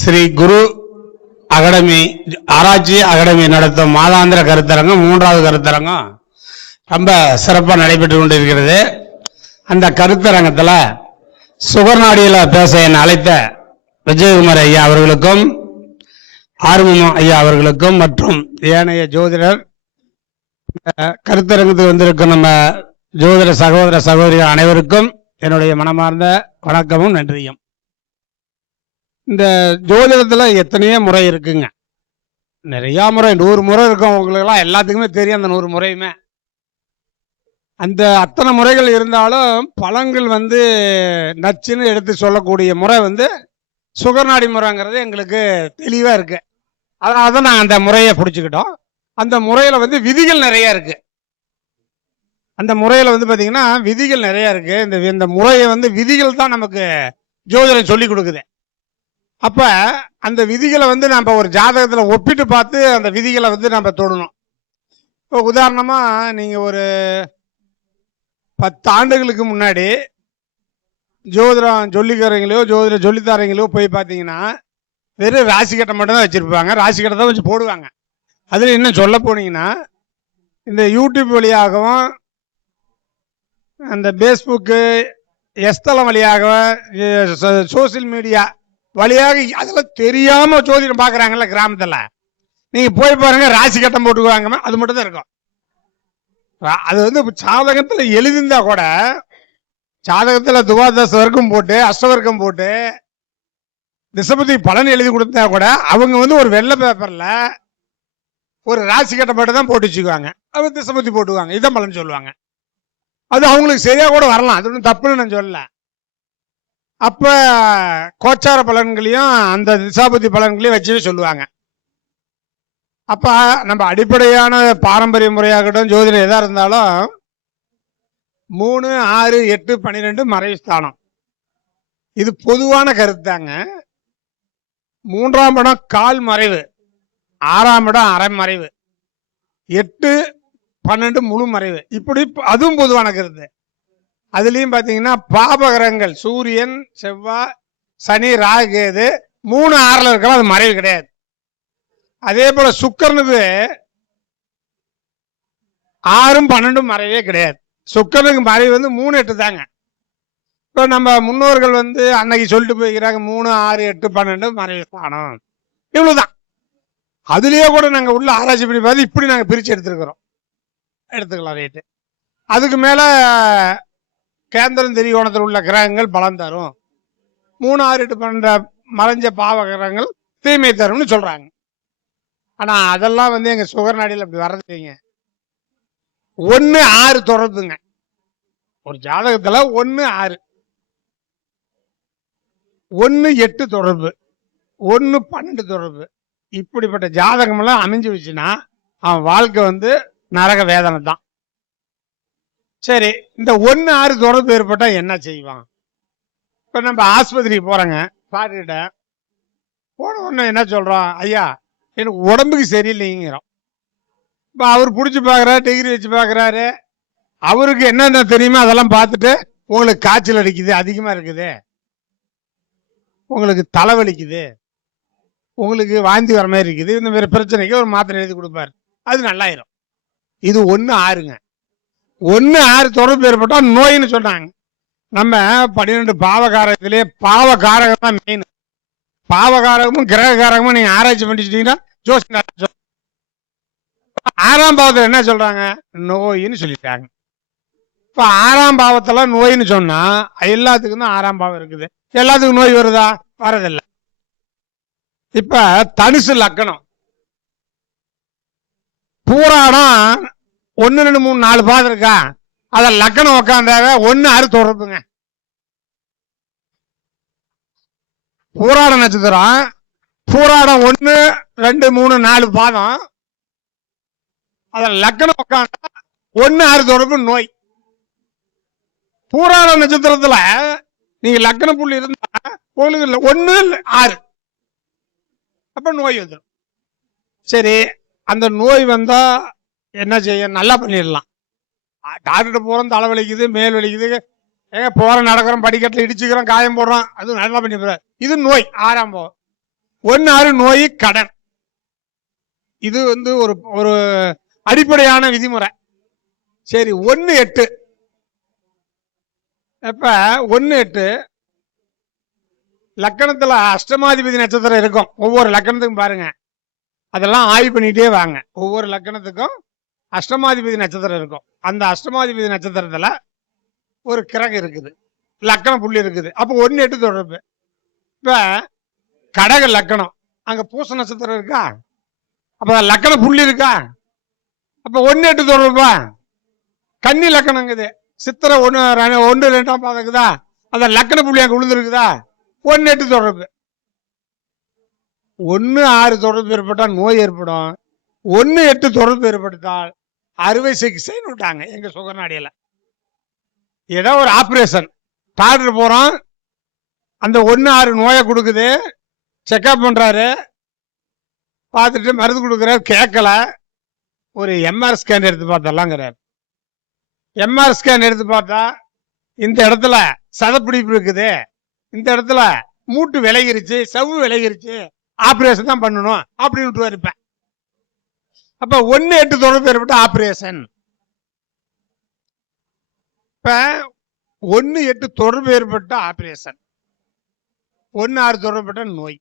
ஸ்ரீ குரு academy ஆராய்ச்சி academy நடத்தும் மாதாந்திர கருத்தரங்கம் 3வது கருத்தரங்கம் ரொம்ப சிறப்பாக நடைபெற்று கொண்டிருக்கிறது. அந்த கருத்தரங்கத்தில் சுகர்நாடியில் பேச என்னை அழைத்த விஜயகுமார் ஐயா அவர்களுக்கும் ஆறுமுகம் ஐயா அவர்களுக்கும் மற்றும் ஏனைய ஜோதிடர் கருத்தரங்கத்துக்கு வந்திருக்கும் நம்ம ஜோதிட சகோதர சகோதரிகள் அனைவருக்கும் என்னுடைய மனமார்ந்த வணக்கமும் நன்றியும். இந்த ஜோதிடத்தில் எத்தனையோ முறை இருக்குங்க, நிறையா முறை, 100 முறை இருக்கும். உங்களுக்கெல்லாம் எல்லாத்துக்குமே தெரியும் அந்த 100 முறையுமே. அந்த அத்தனை முறைகள் இருந்தாலும் பலன்கள் நச்சுன்னு எடுத்து சொல்லக்கூடிய முறை சுகர்நாடி முறைங்கிறது எங்களுக்கு தெளிவாக இருக்கு. அதனால தான் நாங்கள் அந்த முறையை பிடிச்சிக்கிட்டோம். அந்த முறையில் விதிகள் நிறைய இருக்கு. அந்த முறையில் பார்த்தீங்கன்னா விதிகள் நிறைய இருக்கு. இந்த முறையை விதிகள் தான் நமக்கு ஜோதிடம் சொல்லி கொடுக்குது. அப்போ அந்த விதிகளை நம்ம ஒரு ஜாதகத்தில் ஒப்பிட்டு பார்த்து அந்த விதிகளை நம்ம தொடணும். இப்போ உதாரணமாக நீங்கள் ஒரு 10 ஆண்டுகளுக்கு முன்னாடி ஜோதிடம் சொல்லிக்கிறவங்களோ ஜோதிடம் சொல்லித்தரங்களோ போய் பார்த்தீங்கன்னா வெறும் ராசி கட்டை மட்டும்தான் வச்சுருப்பாங்க. ராசி கட்டை தான் வச்சு போடுவாங்க. அதில் இன்னும் சொல்ல போனீங்கன்னா இந்த யூடியூப் வழியாகவும் அந்த ஃபேஸ்புக்கு எஸ்தலம் வழியாகவும் சோசியல் மீடியா வழியாக அதெல்லாம் தெரியாமல் ஜோதிடம் பார்க்குறாங்கல்ல கிராமத்தில். நீங்கள் போய் பாருங்கள், ராசி கட்டம் போட்டுக்குவாங்க, அது மட்டும் தான் இருக்கும். அது ஜாதகத்தில் எழுதியிருந்தா கூட, ஜாதகத்தில் துவாதச வர்க்கம் போட்டு அஷ்டவர்க்கம் போட்டு திசபதி பலன் எழுதி கொடுத்தா கூட அவங்க ஒரு வெள்ளை பேப்பரில் ஒரு ராசி கட்டம் மட்டும் தான் போட்டு வச்சுக்குவாங்க. அவங்க திசபதி போட்டுக்குவாங்க, இதான் பலன் சொல்லுவாங்க. அது அவங்களுக்கு சரியாக கூட வரலாம், அது ஒன்றும் தப்புன்னு நான் சொல்லலை. அப்போ கோச்சார பலன்களையும் அந்த திசாபதி பலன்களையும் வச்சுவே சொல்லுவாங்க. அப்போ நம்ம அடிப்படையான பாரம்பரிய முறையாகட்டும் ஜோதிடம் எதாக இருந்தாலும் 3, 6, 8, 12 மறைவு ஸ்தானம், இது பொதுவான கருத்தாங்க. 3ஆம் இடம் கால் மறைவு, 6ஆம் இடம் அரை மறைவு, 8, 12 முழு மறைவு, இப்படி அதுவும் பொதுவான கருத்து. அதுலேயும் பார்த்தீங்கன்னா பாபகிரகங்கள் சூரியன், செவ்வாய், சனி, ராகு, கேது 3, 6ல் இருக்கலாம், அது மறைவு கிடையாது. அதே போல சுக்கரனுக்கு 6, 12 மறைவே கிடையாது. சுக்கரனுக்கு மறைவு 3, 8 தாங்க. இப்போ நம்ம முன்னோர்கள் அன்னைக்கு சொல்லிட்டு போய்க்கிறாங்க 3, 6, 8, 12 மறைவு ஸ்தானம், இவ்வளவுதான். அதுலேயே கூட நாங்கள் உள்ள ஆராய்ச்சி பண்ணி பார்த்து இப்படி நாங்கள் பிரித்து எடுத்துக்கலாம் ரேட்டு. அதுக்கு மேலே கேந்திரம் திரிகோணத்தில் உள்ள கிரகங்கள் பலம் தரும், 3, 6, 8, 12 மறைஞ்ச பாவ கிரகங்கள் தீமை தரும்னு சொல்றாங்க. ஆனா அதெல்லாம் எங்க சுகர்நாடியில் அப்படி வர்றது இல்லைங்க. 1, 6 தொடர்புங்க ஒரு ஜாதகத்துல, 1, 6, 1, 8 தொடர்பு, 1, 12 தொடர்பு, இப்படிப்பட்ட ஜாதகம் எல்லாம் அமைஞ்சு வச்சுன்னா அவன் வாழ்க்கை நரக வேதனை தான். சரி, இந்த 1, 6 தொடர்பு ஏற்பட்டா என்ன செய்வான்? இப்ப நம்ம ஆஸ்பத்திரிக்கு போறோங்க, பாத்துக்கிட்ட போன உடனே என்ன சொல்றோம், ஐயா எனக்கு உடம்புக்கு சரியில்லைங்கிறோம். இப்ப அவர் பிடிச்சி பாக்குறாரு, டிகிரி வச்சு பாக்குறாரு, அவருக்கு என்னென்ன தெரியுமோ அதெல்லாம் பார்த்துட்டு உங்களுக்கு காய்ச்சல் அடிக்குது, அதிகமா இருக்குது, உங்களுக்கு தலைவலிக்குது, உங்களுக்கு வாந்தி வர மாதிரி இருக்குது, இந்த மாதிரி பிரச்சனைக்கு ஒரு மாத்திரை எழுதி கொடுப்பாரு, அது நல்லாயிரும். இது 1, 6ங்க. 1, 6 தொடர்பு ஏற்பட்டா நோயின்னு சொன்னாங்க. நம்ம 12 பாவகாரகத்திலே பாவகாரகம் தான் மெயின். பாவகாரகமும் கிரககாரகமும் நீங்க ஆராய்ச்சி பண்ணிட்டீங்கன்னா ஜோசியம் 6ஆம் பாவத்தில் என்ன சொல்றாங்க, நோயின்னு சொல்லிட்டாங்க. இப்ப 6ஆம் பாவத்துல நோயின்னு சொன்னா எல்லாத்துக்கும் தான் 6ஆம் பாவம் இருக்குது. எல்லாத்துக்கும் நோய் வருதா? வரதில்லை. இப்ப தனுசு லக்கணம், பூராடம் 1, 2, 3, 4 பாதம் இருக்கா, அத லக்கணம் உக்காந்தாவே 1, 6 தொடர்புங்க. பூராட நட்சத்திரம், பூராடம் 1, 2, 3, 4 பாதம், அத லக்கணம் உக்காந்தா 1, 6 தொடர்பு நோய். பூராட நட்சத்திரத்துல நீங்க லக்கண புள்ளி இருந்தா உங்களுக்கு 1, 6 அப்ப நோய் வந்துடும். சரி, அந்த நோய் வந்தா என்ன செய்ய? நல்லா பண்ணிடலாம். டாக்டர் போறோம், தலை வலிக்குது, மேல் வலிக்குது, போறோம், நடக்கிறோம், படிக்கட்டில் இடிச்சுக்கிறோம், காயம் போடுறோம், அது நல்லா பண்ணி போற. இது நோய் 6ஆம் பாவம். 1-6 நோய், கடன். இது வந்து ஒரு ஒரு அடிப்படையான விதிமுறை. சரி, 1-8. இப்ப 1-8 லக்கணத்துல அஷ்டமாதிபதி நட்சத்திரம் இருக்கும். ஒவ்வொரு லக்கணத்துக்கும் பாருங்க, அதெல்லாம் ஆய்வு பண்ணிட்டே வாங்க. ஒவ்வொரு லக்கணத்துக்கும் அஷ்டமாதிபதி நட்சத்திரம் இருக்கும். அந்த அஷ்டமாதிபதி நட்சத்திரத்துல ஒரு கிரகம் இருக்குது, லக்கண புள்ளி இருக்குது. அப்போ 1-8 தொடர்பு. இப்ப கடக லக்கணம், அங்க பூச நட்சத்திரம் இருக்கா, அப்ப லக்கண புள்ளி இருக்கா, அப்ப 1-8 தொடர்பா. கன்னி லக்கணங்குது, சித்திரை 1-2ஆம் பாதம் இருக்குதா, அந்த லக்கண புள்ளி அங்க விழுந்துருக்குதா, 1-8 தொடர்பு. 1-6 தொடர்பு ஏற்பட்டால் நோய் ஏற்படும். 1-8 தொடர்பு ஏற்படுத்தால் அறுவை சிகிச்சைன்னு விட்டாங்க எங்க சுகநாடியில. ஏதோ ஒரு ஆபரேஷன், டாக்டர் போறோம், அந்த 1-6 நோயை கொடுக்குது, செக்அப் பண்றாரு, பார்த்துட்டு மருந்து கொடுக்குறாரு, கேட்கல. ஒரு எம்ஆர் ஸ்கேன் எடுத்து பார்த்தலாங்கிறார். எம்ஆர் ஸ்கேன் எடுத்து பார்த்தா இந்த இடத்துல சதப்பிடிப்பு இருக்குது, இந்த இடத்துல மூட்டு விலகிருச்சு, செவ்வு விலகிருச்சு, ஆபரேஷன் தான் பண்ணணும் அப்படின்னு இருப்பேன். அப்ப 1-8 தொடர்பு ஏற்பட்ட ஆபரேஷன். இப்ப 1-8 தொடர்பு ஏற்பட்ட ஆபரேஷன், 1-6 தொடர்பட்ட நோய்.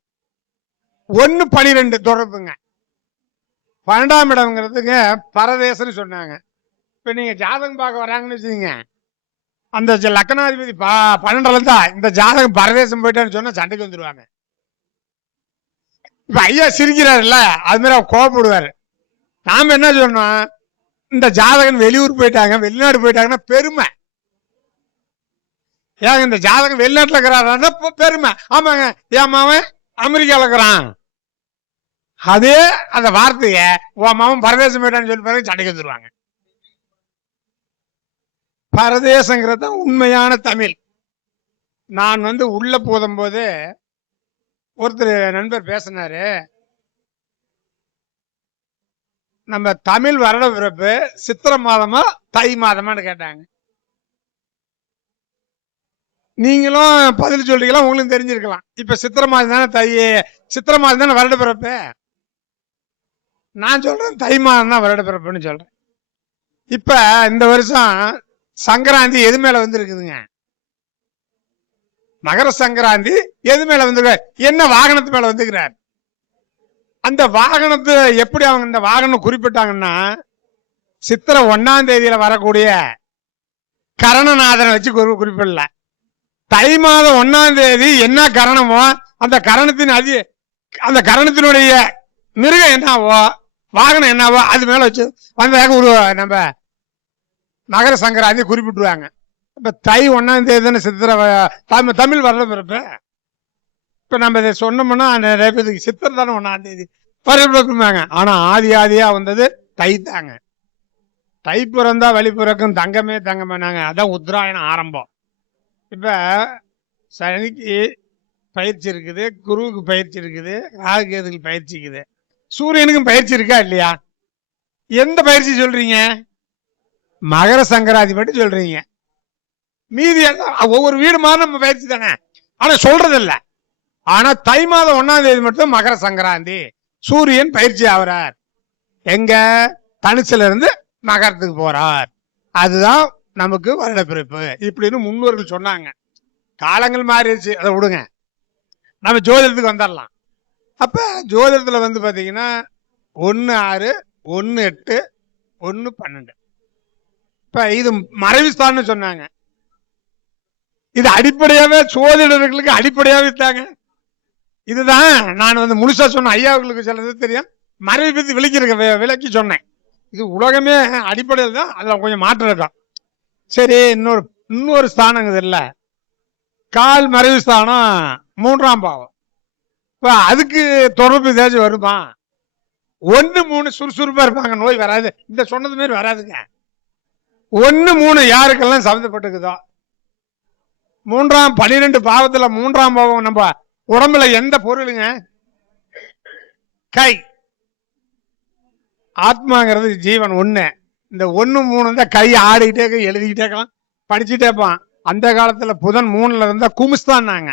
1-12 தொடர்புங்க. 12ஆம் இடம்ங்கிறதுக்கு பரதேசன்னு சொன்னாங்க. இப்ப நீங்க ஜாதகம் பார்க்க வராங்கன்னு வச்சுக்கீங்க, அந்த லக்கணாதிபதி 12ல தான் இந்த ஜாதகம் பரதேசம் போயிட்டான்னு சொன்னா சண்டைக்கு வந்துருவாங்க. இப்ப ஐயா சிரிக்கிறாருல்ல, அது மாதிரி அவர் கோவப்படுவாரு. நாம என்ன சொன்னோம், இந்த ஜாதகம் வெளியூர் போயிட்டாங்க, வெளிநாடு போயிட்டாங்கன்னா பெருமை. ஏங்க இந்த ஜாதகம் வெளிநாட்டுல இருக்கிறாரா பெருமை. ஆமாங்க, என் மாவன் அமெரிக்கால இருக்கிறான், அதே அந்த வார்த்தைய உன் மாவன் பரதேசம் போயிட்டான்னு சொல்லி பிறகு சண்டைக்கு வந்துருவாங்க. பரதேசங்கிறது தான் உண்மையான தமிழ். நான் வந்து உள்ள போதும் போது ஒருத்தர் நண்பர் பேசினாரு, நம்ம தமிழ் வருட பிறப்பு சித்திரை மாதமா தை மாதமான்னு கேட்டாங்க. நீங்களும் பதில் சொல்றீங்களா, உங்களுக்கு தெரிஞ்சிருக்கலாம். இப்ப சித்திரை மாதம் தானே, சித்திரை மாதம் தானே வருட பிறப்பு. நான் சொல்றேன் தை மாதம் தான் வருட பிறப்புன்னு சொல்றேன். இப்ப இந்த வருஷம் சங்கராந்தி எது மேல வந்துருக்குதுங்க, மகர சங்கராந்தி எது மேல வந்துருக்க, என்ன வாகனத்து மேல வந்துக்கிறார். அந்த வாகனத்தை எப்படி அவங்க இந்த வாகனம் குறிப்பிட்டாங்கன்னா, சித்திரை 1ஆம் தேதியில வரக்கூடிய கரணநாதனை வச்சு குறிப்பிடல. தை மாதம் 1ஆம் தேதி என்ன கரணமோ அந்த கரணத்தின் அந்த கரணத்தினுடைய மிருகம் என்னவோ, வாகனம் என்னவோ அது மேல வச்சு வந்ததாக ஒரு நம்ம மகர சங்கராந்தி குறிப்பிட்டுருவாங்க. இப்ப தை 1ஆம் தேதி தானே சித்திரை தமிழ் வரல பிறப்பு. இப்ப நம்ம இதை சொன்னோம்னா நிறைய பேருக்கு சித்திரை தானே 1ஆம் தேதி வரப்பிறப்புமாங்க. ஆனா ஆதியா வந்தது தை தாங்க. தை பிறந்தா வழி பிறக்கும் தங்கமே தங்கமேனாங்க. அதான் உத்தராயணம் ஆரம்பம். இப்ப சனிக்கு பயிற்சி இருக்குது, குருவுக்கு பயிற்சி இருக்குது, ராகு கேதுக்கு பயிற்சி இருக்குது, சூரியனுக்கும் பயிற்சி இருக்கா இல்லையா? எந்த பயிற்சி சொல்றீங்க? மகர சங்கராந்தி மட்டும் சொல்றீங்க. மீதி ஒவ்வொரு வீடு மாதிரி நம்ம பயிற்சி தானே, ஆனா சொல்றது இல்ல. ஆனா தை மாதம் 1ஆம் தேதி மட்டும் மகர சங்கராந்தி, சூரியன் பயிற்சி ஆகிறார். எங்க தனுசுல இருந்து மகரத்துக்கு போறார். அதுதான் நமக்கு வருடப்பிறப்பு இப்படின்னு முன்னோர்கள் சொன்னாங்க. காலங்கள் மாறிடுச்சு, அதை விடுங்க, நம்ம ஜோதிடத்துக்கு வந்துடலாம். அப்ப ஜோதிடத்துல வந்து பாத்தீங்கன்னா 1-6, 1-8, 1-12. இப்ப இது மறைவுஸ்தான்னு சொன்னாங்க. இது அடிப்படையாவே ஜோதிடர்களுக்கு அடிப்படையாவே தாங்க. இதுதான் நான் வந்து முழுசா சொன்ன ஐயாவுகளுக்கு சிலது தெரியும், மறைவு பத்தி விளக்கி சொன்னேன். இது உலகமே அடிப்படையில் தான், அதுல கொஞ்சம் மாற்றம் தான். சரி, இன்னொரு ஸ்தானங்குது இல்ல, கால் மறைவு ஸ்தானம் 3ஆம் பாவம். இப்ப அதுக்கு தொடர்பு ஏதாச்சும் வருமா? 1-3 சுறுசுறுப்பா இருப்பாங்க, நோய் வராது. இந்த சொன்னது மாதிரி வராதுங்க. 1-3 யாருக்கெல்லாம் சம்மந்தப்பட்டிருக்குதோ, 12 பாவத்துல 3ஆம் பாவம் நம்ம உடம்புல எந்த பொருளுங்க? கை. ஆத்மாங்கிறது ஜீவன் ஒண்ணு, இந்த 1 3 தான் கை ஆடிக்கிட்டே இருக்க, எழுதிக்கிட்டே இருக்கலாம், படிச்சுட்டே இருப்பான். அந்த காலத்துல புதன் 3ல இருந்தா குமுஸ்தான் நாங்க,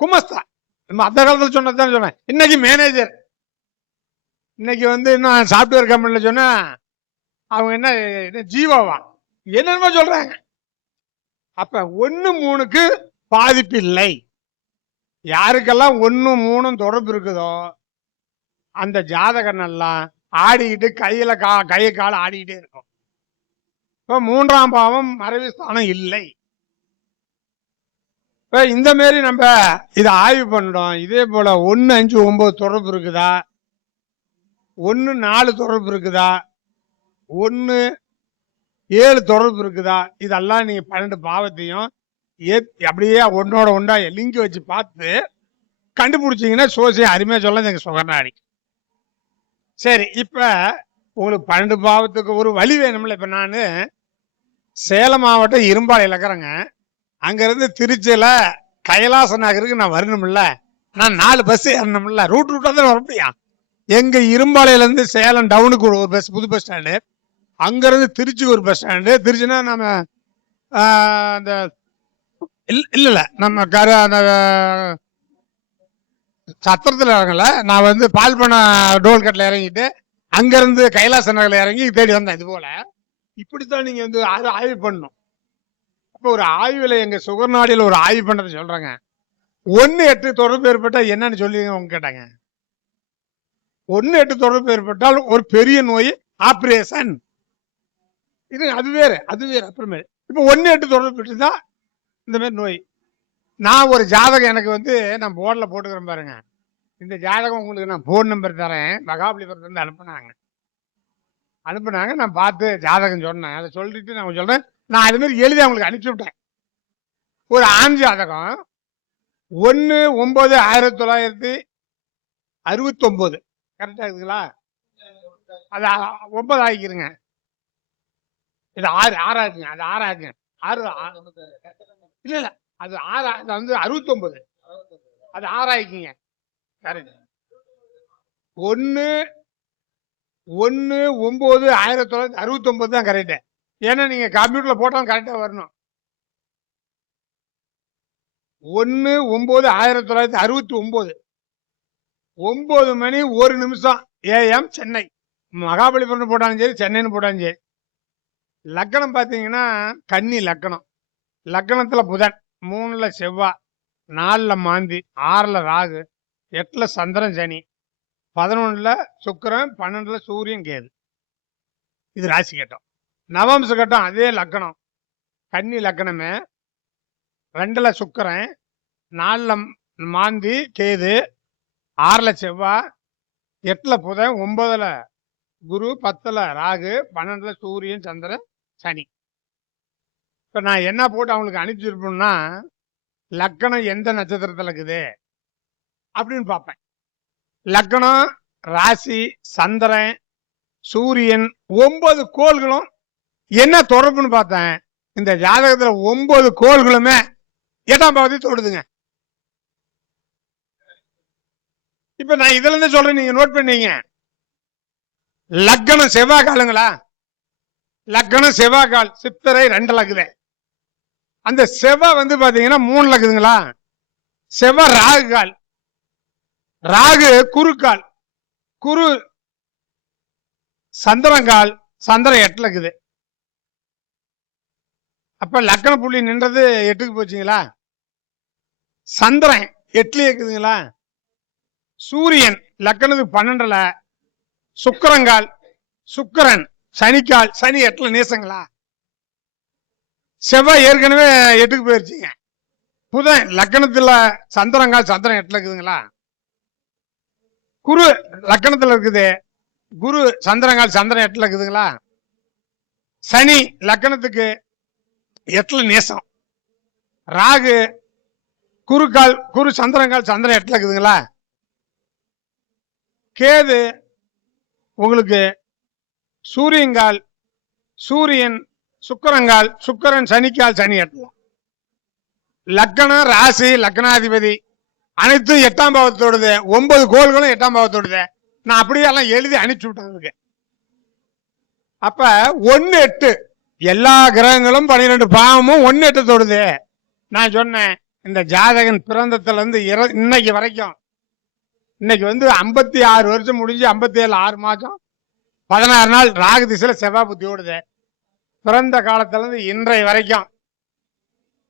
குமஸ்தா. நம்ம அந்த காலத்துல சொன்னதான் சொன்னேன். இன்னைக்கு மேனேஜர், இன்னைக்கு இன்னும் சாப்ட்வேர் கம்பெனில சொன்னா அவங்க என்ன ஜீவாவா என்னென்னமோ சொல்றாங்க. அப்ப 1 3க்கு பாதிப்பு இல்லை. யாருக்கெல்லாம் 1 3 தொடர்பு இருக்குதோ அந்த ஜாதகம் எல்லாம் ஆடிக்கிட்டு கையை கால ஆடிக்கிட்டே இருக்கும். இப்ப 3ஆம் பாவம் மறைவு ஸ்தானம் இல்லை. இப்ப இந்த மாதிரி நம்ம இதை ஆய்வு பண்றோம். இதே போல 1 5 9 தொடர்பு இருக்குதா, 1 4 தொடர்பு இருக்குதா, 1 7 தொடர்பு இருக்குதா, இதெல்லாம் நீங்க 12 பாவத்தையும் அப்படியே ஒன்னோட ஒன்றா லிங்க் வச்சு பார்த்து கண்டுபிடிச்சிங்கன்னா சோசியம் அருமையா சொல்ல எங்க சுகர்நாடி. சரி, இப்ப உங்களுக்கு 12 பாவத்துக்கு ஒரு வழி வேணும்ல. இப்ப நான் சேலம் மாவட்டம் இரும்பாலையில் இருக்கிறேங்க. அங்கிருந்து திருச்சியில கைலாச நகருக்கு நான் வரணும்ல, நான் 4 பஸ் ஏறணும்ல, ரூட்டா தான் வர முடியும். எங்க இரும்பாலையில இருந்து சேலம் டவுனுக்கு ஒரு பஸ், புது பஸ் ஸ்டாண்டு, அங்கிருந்து திருச்சிக்கு ஒரு பஸ் ஸ்டாண்டு. திருச்சினா நம்ம அந்த இல்ல நம்ம அந்த சத்திரத்தில் இறங்கல, நான் பால் பண்ண டோல்கட்டில் இறங்கிட்டு அங்கிருந்து கைலாச நகரில் இறங்கி தேடி வந்தேன். இது போல இப்படித்தான் நீங்க ஆய்வு பண்ணணும். அப்போ ஒரு ஆய்வுல எங்க சுகர்நாடியில் ஒரு ஆய்வு பண்ணதை சொல்றாங்க. 1 8 தொடர்பு ஏற்பட்டா என்னன்னு சொல்லி அவங்க கேட்டாங்க. 1 8 தொடர்பு ஏற்பட்டால் ஒரு பெரிய நோய் ஆபரேஷன், இது அது வேறு. அப்புறமே இப்ப 1 8 தொடர்பு பெற்றுதா இந்த மாதிரி நோய். நான் ஒரு ஜாதகம் எனக்கு நான் போர்டில் போட்டுக்கிறேன் பாருங்க. இந்த ஜாதகம் உங்களுக்கு நான் போன் நம்பர் தரேன், மகாபலிபுரத்துல இருந்து அனுப்புனாங்க. நான் பார்த்து ஜாதகம் சொன்னேன். அதை சொல்லிட்டு நான் சொல்றேன், நான் அது மாதிரி எழுதி அவங்களுக்கு அனுப்பிச்சு விட்டேன். ஒரு ஆண் ஜாதகம் 1 9 1969 கரெக்டா இருக்குங்களா? அது 9 ஆகிக்கிறங்க. இது 6 ஆகுங்க. அது 6 ஆகுங்க. 6 இல்ல அது 6, அது 69, அது 6 ஆகிக்குங்க. கரெக்ட். 1 1 9 1969 தான் கரெக்ட். ஏன்னா நீங்க கம்ப்யூட்டர்ல போட்டாலும் கரெக்டா வரணும். 1 9 1969 9 மணி 1 நிமிஷம் AM சென்னை. மகாபலிபுரம் போட்டாலும் சரி, சென்னைன்னு போட்டாலும் சரி. லக்கணம் பாத்தீங்கன்னா கன்னி லக்கணம். லக்கணத்துல புதன், 3ல செவ்வாய், 4ல மாந்தி, 6ல ராகு, 8ல சந்திரன் சனி, 11ல சுக்கிரன், 12ல சூரியன் கேது. இது ராசி கட்டம். நவம்ச கட்டம் அதே லக்கணம், கன்னி லக்கணமே. 2ல சுக்கிரன், 4ல மாந்தி கேது, 6ல செவ்வாய், 8ல புதன், 9ல குரு, 10ல ராகு, 12ல சூரியன் சந்திரன் சனி. இப்ப நான் என்ன போட்டு அவங்களுக்கு அனுப்பிச்சிருப்போம்னா, லக்கணம் எந்த நட்சத்திரத்தில் இருக்குது அப்படின்னு பார்ப்பேன். லக்கணம், ராசி, சந்திரன், சூரியன், 9 கோள்களும் என்ன தொடர்புன்னு பார்த்தேன். இந்த ஜாதகத்துல 9 கோள்களுமே 8ஆம் பாவத்தை தொடுதுங்க. இப்ப நான் இதுல இருந்து சொல்றேன், நீங்க நோட் பண்ணீங்க. லக்கணம் செவ்வாய் காலுங்களா? லக்கணம் செவ்வாய் கால், சித்திரை 2 லக்குது. அந்த செவ்வாய் பாத்தீங்கன்னா 3 லக்குதுங்களா? செவ்வாய் ராகு கால், ராகு குருக்கால், குரு சந்திரங்கால், சந்திரன் 8 லக்குது. அப்ப லக்கண புள்ளி நின்றது 8க்கு போச்சுங்களா? சந்திரன் 8ல இருக்குதுங்களா? சூரியன் லக்கணத்துக்கு 12ல, சுக்கிரங்கால், சுக்கிரன் சனிக்கால், சனி 8ல நேசங்களா? செவ்வாய் ஏற்கனவே 8க்கு போயிருச்சுங்க. புதன் லக்கணத்துல சந்திரங்கால், சந்திரன் 8ல இருக்குதுங்களா? குரு லக்கணத்துல இருக்குது, குரு சந்திரங்கால், சந்திரன் 8ல இருக்குதுங்களா? சனி லக்கணத்துக்கு 8ல நேசம். ராகு குருக்கால், குரு சந்திரங்கால், சந்திரன் 8ல இருக்குதுங்களா? கேது உங்களுக்கு சூரியங்கால், சூரியன் சுக்கிரங்கால், சுக்கிரன் சனிக்கால், சனி 8ல. லக்கணம், ராசி, லக்கணாதிபதி அனைத்தும் 8ஆம் பாவத்தோடுது. 9 கோள்களும் 8ஆம் பாவத்தோடுது. நான் அப்படியே எல்லாம் எழுதி அனுப்பிச்சு விட்டேன். அப்ப 1-8 எல்லா கிரகங்களும் 12 பாவமும் 1-8 தொடுது. நான் சொன்னேன் இந்த ஜாதகன் பிறந்ததுல இருந்து இன்னைக்கு வரைக்கும், இன்னைக்கு வந்து 56 வருஷம் முடிஞ்சு 57 6 மாசம் 16 நாள் ராகு திசையில செவ்வாய் புத்தி ஓடுது. பிறந்த காலத்துல இருந்து இன்றைய வரைக்கும்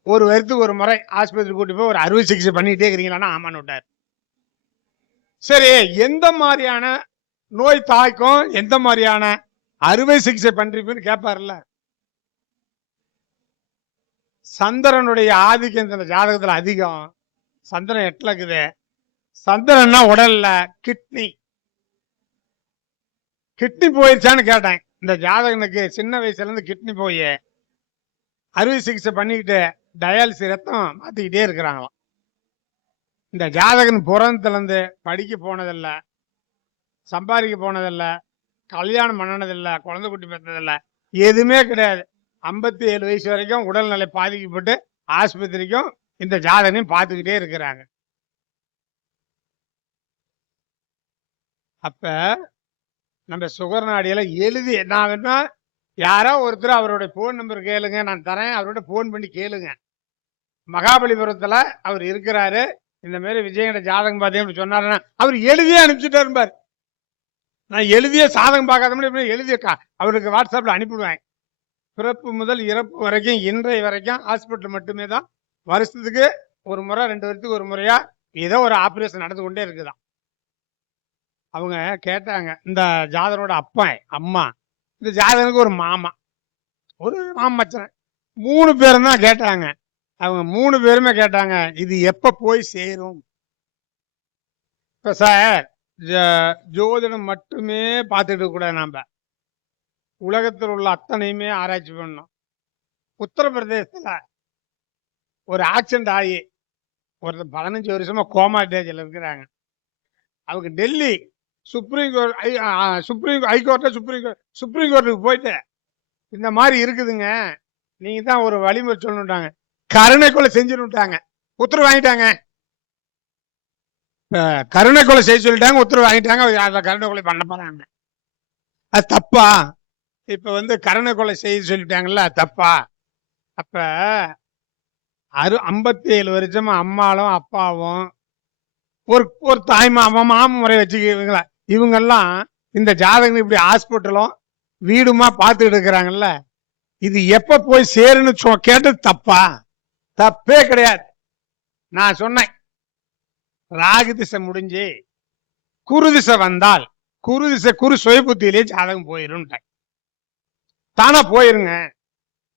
ஒரு வருஷத்துக்கு ஒரு முறை ஆஸ்பத்திரி கூட்டி போய் ஒரு அறுவை சிகிச்சை பண்ணிட்டே இருக்கிறீங்களான்னா ஆமான்னு விட்டார். சரி, எந்த மாதிரியான நோய் தாய்க்கும் எந்த மாதிரியான அறுவை சிகிச்சை பண்றீங்கன்னு கேட்பாருல்ல. சந்திரனுடைய ஆதிக்கம் இந்த ஜாதகத்துல அதிகம். சந்திரன் 8ல இருக்குது. சந்திரன்னா உடல்ல கிட்னி போயிருச்சான்னு கேட்டேன். இந்த ஜாதகனுக்கு சின்ன வயசுல இருந்து கிட்னி போய் அறுவை சிகிச்சை பண்ணிக்கிட்டு டயாலிசிஸ் ரத்தம் மாத்திக்கிட்டே இருக்கிறாங்களாம். இந்த ஜாதகன் புறத்துல இருந்து படிக்க போனதில்ல, சம்பாதிக்க போனதில்ல, கல்யாணம் பண்ணனதில்ல, குழந்தை குட்டி பெற்றதில்ல, எதுவுமே கிடையாது. 57 வயசு வரைக்கும் உடல்நிலை பாதிக்கப்பட்டு ஆஸ்பத்திரிக்கும் இந்த ஜாதகனையும் பார்த்துக்கிட்டே இருக்கிறாங்க. அப்ப நம்ம சுகர் நாடியில எழுதி நான் வேணா யாரோ ஒருத்தர் அவருடைய போன் நம்பர் கேளுங்க, நான் தரேன், அவரோட போன் பண்ணி கேளுங்க. மகாபலிபுரத்துல அவர் இருக்கிறாரு, இந்த மாதிரி விஜயங்கட ஜாதகம் பார்த்தீங்கன்னு சொன்னாருன்னா அவர் எழுதியே அனுப்பிச்சுட்டே இருப்பார். நான் எழுதிய சாதகம் பார்க்காத முடியும் எழுதிய அவருக்கு வாட்ஸ்அப்ல அனுப்பிடுவேன். பிறப்பு முதல் இறப்பு வரைக்கும் இன்றைய வரைக்கும் ஹாஸ்பிட்டல் மட்டுமே தான். வருஷத்துக்கு ஒரு முறை 2 வருஷத்துக்கு ஒரு முறையா ஏதோ ஒரு ஆப்ரேஷன் நடந்து கொண்டே இருக்குதான். அவங்க கேட்டாங்க, இந்த ஜாதகனோட அப்பா அம்மா, இந்த ஜாதகனுக்கு ஒரு மாமா, ஒரு மாமச்சன், 3 பேரும் தான் கேட்டாங்க. அவங்க 3 பேருமே கேட்டாங்க இது எப்ப போய் சேரும். இப்ப சார் ஜோதிடம் மட்டுமே பார்த்துட்டு கூட நாம உலகத்தில் உள்ள அத்தனையுமே ஆராய்ச்சி பண்ணோம். உத்தரப்பிரதேசத்துல ஒரு ஆக்சிடென்ட் ஆகி ஒரு 15 வருஷமா கோமா ஸ்டேஜில் இருக்கிறாங்க. அவங்க டெல்லி சுப்ரீம் கோர்ட்டுக்கு போயிட்டு இந்த மாதிரி இருக்குதுங்க, நீங்க தான் ஒரு வழிமுறை சொல்லணுட்டாங்க. கருணை கொலை செஞ்சுட்டாங்க, உத்தரவு வாங்கிட்டாங்க. கருணை கொலை செய்ய சொல்லிட்டாங்க, உத்தரவு வாங்கிட்டாங்க. கருணை கொலை பண்ண போறாங்க. அது தப்பா? இப்ப வந்து கருணை கொலை செய்ய சொல்லிட்டாங்கல்ல, தப்பா? அப்ப 57 வருஷமா அம்மாவும் அப்பாவும் ஒரு தாய் மாமா முறை வச்சுக்குவீங்களா, இவங்கெல்லாம் இந்த ஜாதகம் இப்படி ஹாஸ்பிட்டலும் வீடுமா பார்த்துட்டு இருக்கிறாங்கல்ல, இது எப்ப போய் சேருன்னு கேட்டது தப்பா? தப்பே கிடையாது. நான் சொன்னேன் ராகு திசை முடிஞ்சு குரு திசை வந்தால் குரு சுய புத்தியிலே ஜாதகம் போயிரும். தானா போயிருங்க.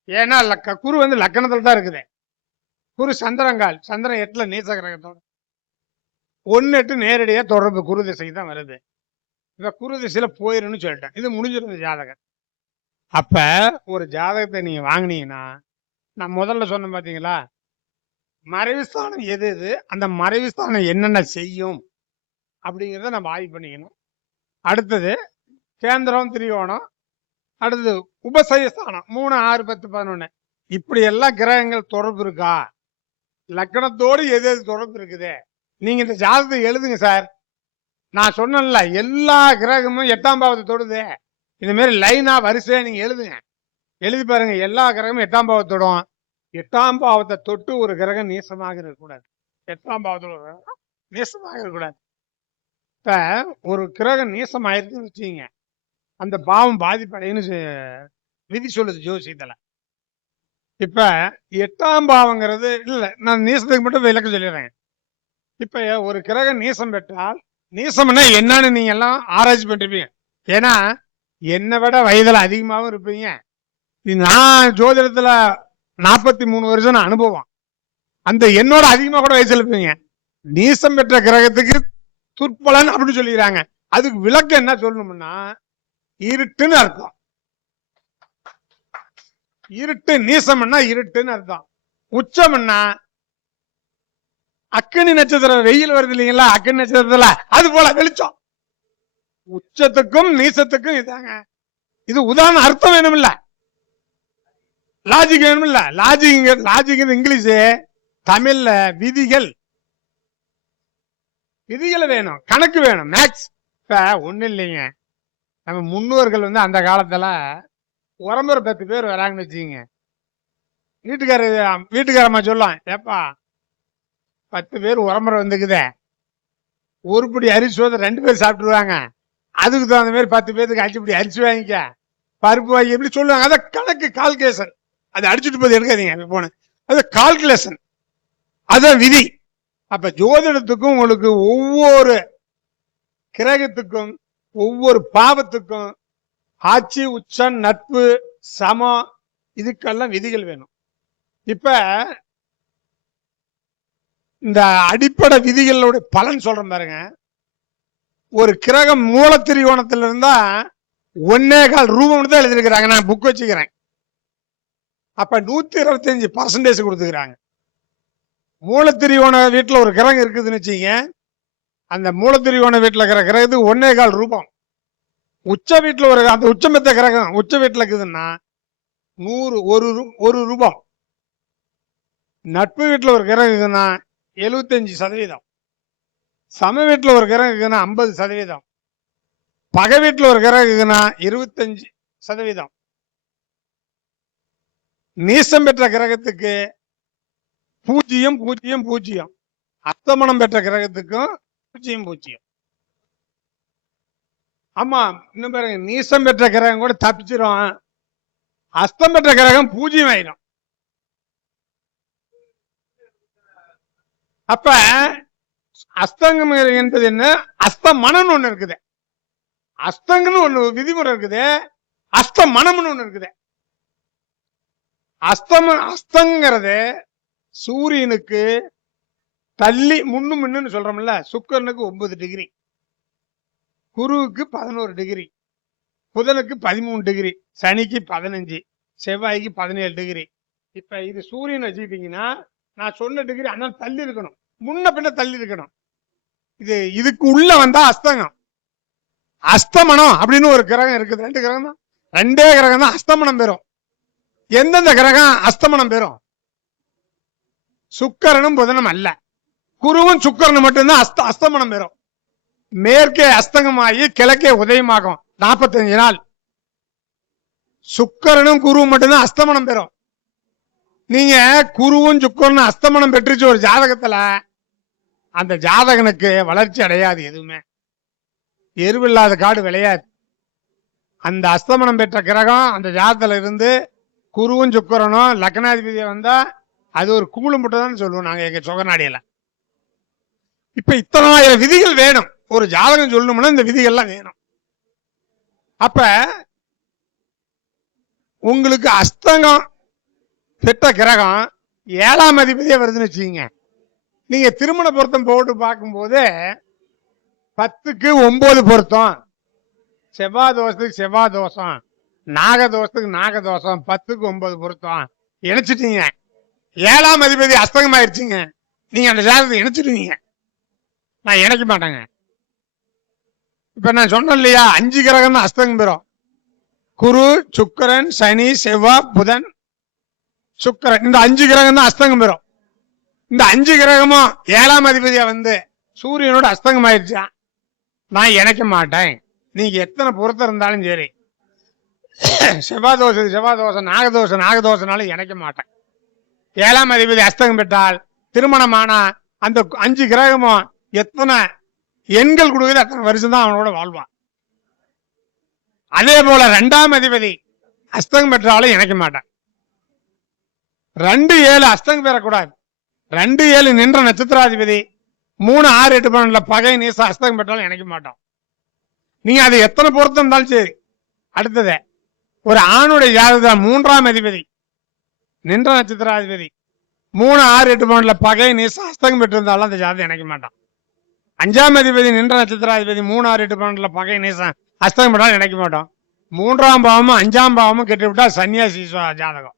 ஏன்னா குரு வந்து லக்கணத்துல தான் இருக்குது. குரு சந்திரங்கால், சந்திரன் 8ல நீச கிரகத்தோட 1-8 நேரடியா தொடர்பு குரு திசைக்கு தான் வருது. இப்ப குரு திசையில போயிருன்னு சொல்லிட்டேன். இது முடிஞ்சிருந்த ஜாதகம். அப்ப ஒரு ஜாதகத்தை நீங்க வாங்கினீங்கன்னா, நான் முதல்ல சொன்ன பாத்தீங்களா, மறைவுஸ்தானம் எது அந்த மறைவுஸ்தானம் என்னென்ன செய்யும் அப்படிங்கிறத நம்ம ஆய்வு பண்ணிக்கணும். அடுத்தது கேந்திரம் திரிகோணம், அடுத்தது உபசயஸ்தானம் 3 6 10 11 இப்படி எல்லாம் கிரகங்கள் தொடர்பு இருக்கா, லக்கணத்தோடு எது தொடர்பு இருக்குது. நீங்க இந்த ஜாதகத்தை எழுதுங்க சார். நான் சொன்னேன்ல எல்லா கிரகமும் 8ஆம் பாவத்தை தொடுது. இந்த மாதிரி லைனா வரிசையா நீங்க எழுதுங்க, எழுதி பாருங்க. எல்லா கிரகமும் 8ஆம் பாவத்தை தொடும். 8ஆம் பாவத்தை தொட்டு ஒரு கிரகம் நீசமாக இருக்கக்கூடாது. 8ஆம் பாவத்தோட நீசமாக இருக்கக்கூடாது. இப்ப ஒரு கிரகம் நீசம் ஆயிருக்குன்னு வச்சுங்க, அந்த பாவம் பாதிப்படைன்னு விதி சொல்லுது ஜோசியத்துல. இப்ப 8ஆம் பாவங்கிறது இல்ல, நான் நீசத்துக்கு மட்டும் விளக்கம் சொல்லிடுறேன். இப்ப ஒரு கிரகம் நீசம் பெற்றால், நீசம்னா என்னன்னு நீங்க எல்லாம் ஆராய்ச்சி பண்ணிருப்பீங்க. ஏன்னா என்னை விட வயதுல அதிகமாகவும் இருப்பீங்க. நான் ஜோதிடத்துல 43 வருஷம் அனுபவம், அந்த என்னோட அதிகமா கூட வயசுல இருப்பீங்க. நீசம் பெற்ற கிரகத்துக்கு துற்பலன் அப்படின்னு சொல்லிக்கிறாங்க. அதுக்கு விளக்கம் என்ன சொல்லணும்னா, இருட்டுன்னு அர்த்தம். இருட்டு, நீசம்னா இருட்டுன்னு அர்த்தம். உச்சம்னா அக்கினி நட்சத்திரம் வெயில் வருது இல்லைங்களா, அக்கினி நட்சத்திரத்துல அது போல வெளிச்சம். உச்சத்துக்கும் நீசத்துக்கும் இதாங்க. இது உதாரண அர்த்தம் வேணும் இல்ல, லாஜிக் வேணும் இல்ல. லாஜிக் இங்கிலீஷ், தமிழ்ல விதிகள் வேணும், கணக்கு வேணும், மேக்ஸ். இப்ப ஒண்ணு இல்லைங்க, நம்ம முன்னோர்கள் வந்து அந்த காலத்துல உறம்புற 10 பேர் வராங்கன்னு வச்சுக்கோங்க. வீட்டுக்காரம்மா சொல்லலாம், ஏப்பா 10 பேர் உறம்புற வந்துக்குதே, ஒருபடி அரிசி சோதை 2 பேர் சாப்பிட்டுருவாங்க, அதுக்கு தகுந்த மாதிரி 10 பேருக்கு 5 படி அரிசி வாங்கிக்க, பருப்பு வாங்கி எப்படி சொல்லுவாங்க. அதை கணக்கு கால்குலேஷன். அதை அடிச்சுட்டு போய் எடுக்காதீங்க போன, அது கால்குலேஷன், அதான் விதி. அப்ப ஜோதிடத்துக்கும் உங்களுக்கு ஒவ்வொரு கிரகத்துக்கும் ஒவ்வொரு பாவத்துக்கும் ஆட்சி, உச்சம், நட்பு, சமம், இதுக்கெல்லாம் விதிகள் வேணும். இப்ப இந்த அடிப்படை விதிகளோட பலன் சொல்றேன் பாருங்க. ஒரு கிரகம் மூலத்திரிகோணத்துல இருந்தா 1.25 ரூபம் தான் எழுதிருக்கிறாங்க. நான் புக் வச்சுக்கிறேன். அப்ப 125% கொடுத்துக்கிறாங்க. மூலத்திரிகோண வீட்டுல ஒரு கிரகம் இருக்குதுன்னு வச்சுங்க, அந்த மூலத்திரிகோண வீட்டுல இருக்கிற கிரகத்துக்கு 1.25 ரூபம். உச்ச வீட்டுல ஒரு அந்த உச்சமெத்த கிரகம் உச்ச வீட்டுல இருக்குதுன்னா 100 ரூபம். நட்பு வீட்டுல ஒரு கிரகம் இருக்குதுன்னா 75%. சம வீட்டுல ஒரு கிரகம் இருக்குன்னா 50%. பகை வீட்டுல ஒரு கிரகம் இருக்குன்னா 25%. நீசம் பெற்ற கிரகத்துக்கு 0 0 0. அஸ்தமனம் பெற்ற கிரகத்துக்கும் 0 0. ஆமா, இன்னும் பாருங்க, நீசம் பெற்ற கிரகம் கூட தப்பிச்சிரும், அஸ்தம் பெற்ற கிரகம் 0 ஆயிடும். அப்ப அஸ்தங்கம் என்பது என்ன? அஸ்தமனம்னு ஒண்ணு இருக்குது, அஸ்தங்கன்னு ஒண்ணு விதிமுறை இருக்குது, அஸ்தமனம்னு ஒண்ணு இருக்குது. அஸ்தங்கிறது சூரியனுக்கு தள்ளி முன்னு சொல்றோம்ல. சுக்கரனுக்கு 9 டிகிரி, குருவுக்கு 11 டிகிரி, புதனுக்கு 13 டிகிரி, சனிக்கு 15, செவ்வாய்க்கு 17 டிகிரி. இப்ப இது சூரியன் வச்சுக்கிட்டீங்கன்னா நான் சொன்ன டிகிரி ஆனால் தள்ளி இருக்கணும், முன்ன பின்ன தள்ளி இருக்கணும். இதுக்கு உள்ள வந்தா அஸ்தங்கம். அஸ்தமனம் அப்படின்னு ஒரு கிரகம் இருக்குது. 2 கிரகம் தான், 2 கிரகம் தான் அஸ்தமனம் பெறும். எந்தெந்த கிரகம் அஸ்தமனம் பெறும்? சுக்கரனும் புதனும் அல்ல, குருவும் சுக்கரனும் மட்டும்தான் அஸ்தமனம் பெறும். மேற்கே அஸ்தங்கமாகி கிழக்கே உதயமாகும் 45 நாள். சுக்கரனும் குருவும் மட்டும்தான் அஸ்தமனம் பெறும். நீங்க குருவும் சுக்கரனும் அஸ்தமனம் பெற்றுச்சு ஒரு ஜாதகத்துல, அந்த ஜாதகனுக்கு வளர்ச்சி அடையாது. எதுவுமே எருவில்லாத காடு விளையாது. அந்த அஸ்தமனம் பெற்ற கிரகம் அந்த ஜாதகத்துல இருந்து குருவும் சுக்கரனும் லக்னாதிபதியா வந்தா அது ஒரு கூலம் மட்டும் சொல்லுவோம் நாங்க எங்க சொகநாடியில. இப்ப இத்தனை விதிகள் வேணும் ஒரு ஜாதகம் சொல்லணும்னா, இந்த விதிகள்லாம் வேணும். அப்ப உங்களுக்கு அஸ்தங்கம் பெற்ற கிரகம் 7ஆம் அதிபதியா வருதுன்னு வச்சுக்கீங்க. நீங்க திருமண பொருத்தம் போட்டு பார்க்கும்போது 10க்கு 9 பொருத்தம், செவ்வாய் தோஷத்துக்கு செவ்வாய் தோஷம், நாகதோஷத்துக்கு நாகதோஷம், 10க்கு 9 பொருத்தம் இணைச்சிட்டீங்க. 7ஆம் அதிபதி அஸ்தங்கம் ஆயிடுச்சுங்க. நீங்க அந்த ஜாதகத்தை இணைச்சிடுவீங்க. நான் இணைக்க மாட்டேங்க. இப்ப நான் சொன்னேன் இல்லையா, 5 கிரகம் தான் அஸ்தங்கம் பெறும். குரு, சுக்கரன், சனி, செவ்வாய், புதன், சுக்கரன், இந்த 5 கிரகம் தான் அஸ்தங்கம் பெறும். இந்த 5 கிரகமும் 7ஆம் அதிபதியா வந்து சூரியனோட அஸ்தங்கம் ஆயிடுச்சா, நான் இணைக்க மாட்டேன். நீங்க எத்தனை பொருத்தம் இருந்தாலும் சரி, செவ்வாய் தோஷம் செவ்வாய் தோஷம், நாகதோஷம் நாகதோஷனாலும் இணைக்க மாட்டேன். 7ஆம் அதிபதி அஸ்தங்கம் பெற்றால் திருமணமானா அந்த 5 கிரகமும் எத்தனை எண்கள் கொடுக்குது அத்தனை வருஷம் தான் அவனோட வாழ்வான். அதே போல 2ஆம் அதிபதி அஸ்தங்கம் பெற்றாலும் இணைக்க மாட்டேன். 2, 7 அஸ்தங்கம் பெறக்கூடாது. 2, 7 நின்ற நட்சத்திராதிபதி 3, 6, 8, 12 பகை நீச அஸ்தங்கம் பெற்றாலும் இணைக்க மாட்டோம். நீங்க அது எத்தனை பொருத்தம் இருந்தாலும் சரி. அடுத்தது ஒரு ஆணுடைய ஜாதகத்தில் 3ஆம் அதிபதி நின்ற நட்சத்திராதிபதி 3, 6, 8, 12 பகை நீச அஸ்தங்கம் பெற்றிருந்தாலும் அந்த ஜாதகம் இணைக்க மாட்டான். 5ஆம் அதிபதி நின்ற நட்சத்திராதிபதி 3, 6, 8, 12 பகை நீச அஸ்தங்கம் பெற்றாலும் இணைக்க மாட்டோம். 3ஆம் பாவமும் 5ஆம் பாவமும் கெட்டுவிட்டா சன்னியாசி ஜாதகம்.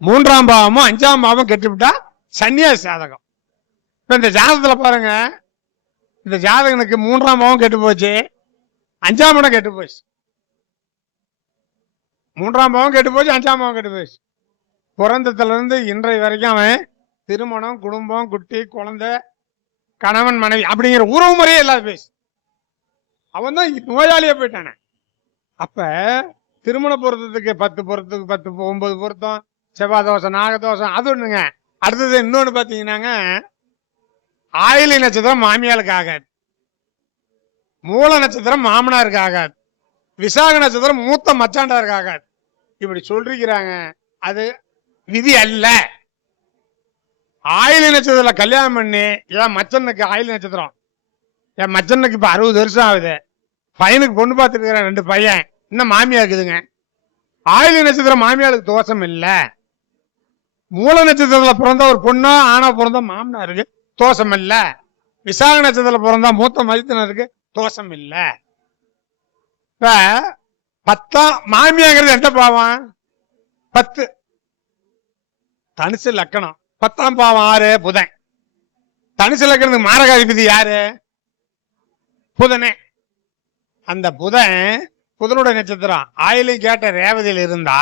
3ஆம் பாவமும் 5ஆம் பாவமும் கெட்டுவிட்டா சன்னியாசி ஜாதகம். இப்ப இந்த ஜாதகத்துல பாருங்க, இந்த ஜாதகனுக்கு 3ஆம் பாவம் கெட்டு போச்சு, 5ஆம் இடம் கெட்டு போச்சு. 3ஆம் பாவம் கெட்டு போச்சு, 5ஆம் பாவம் கெட்டு போச்சு. பிறந்ததுல இருந்து இன்றைய வரைக்கும் அவன் திருமணம், குடும்பம், குட்டி, குழந்தை, கணவன், மனைவி அப்படிங்கிற உறவு முறையே இல்லாத பேசு. அவன் தான் நோயாளியா போயிட்டான. அப்ப திருமண பொருத்தத்துக்கு 10 பொருத்தத்துக்கு 10 9 பொருத்தம், செவ்வாய் தோஷம் நாகதோஷம் அது ஒண்ணுங்க. அடுத்தது இன்னொன்னு பாத்தீங்கன்னாங்க, ஆயிலை நட்சத்திரம் மாமியாளுக்கு ஆகாது, மூல நட்சத்திரம் மாமனாருக்கு ஆகாது, விசாக நட்சத்திரம் மூத்த மச்சாண்டாருக்கு ஆகாது. இப்படி சொல்லிருக்கிறாங்க. அது விதி அல்ல. ஆயிலை நட்சத்திரத்துல கல்யாணம் பண்ணி என் மச்சனுக்கு ஆயிலை நட்சத்திரம், என் மச்சனுக்கு இப்ப 60 வருஷம் ஆகுது, பையனுக்கு பொண்ணு பார்த்துருக்கிறேன் 2 பையன், இன்னும் மாமியா இருக்குதுங்க. ஆயிலை நட்சத்திரம் மாமியாளுக்கு தோஷம் இல்ல. மூல நட்சத்திரத்துல பிறந்த ஒரு பொண்ணோ ஆனா பிறந்த மாமனாருக்கு தோஷம் இல்ல. விசாக நட்சத்திரத்துல பிறந்தா மூத்த மதித்தினருக்கு தோஷம் இல்ல. இப்ப 10ஆம் மாமியாங்கிறது எந்த பாவம்? 10. தனுசு லக்கணம். 10ஆம் பாவம் 6 புதன். தனுசு லக்கணத்துக்கு மாரகாதிபதி யாரு? புதனே. அந்த புதனோட நட்சத்திரம் ஆயிலையும் கேட்ட ரேவதியில் இருந்தா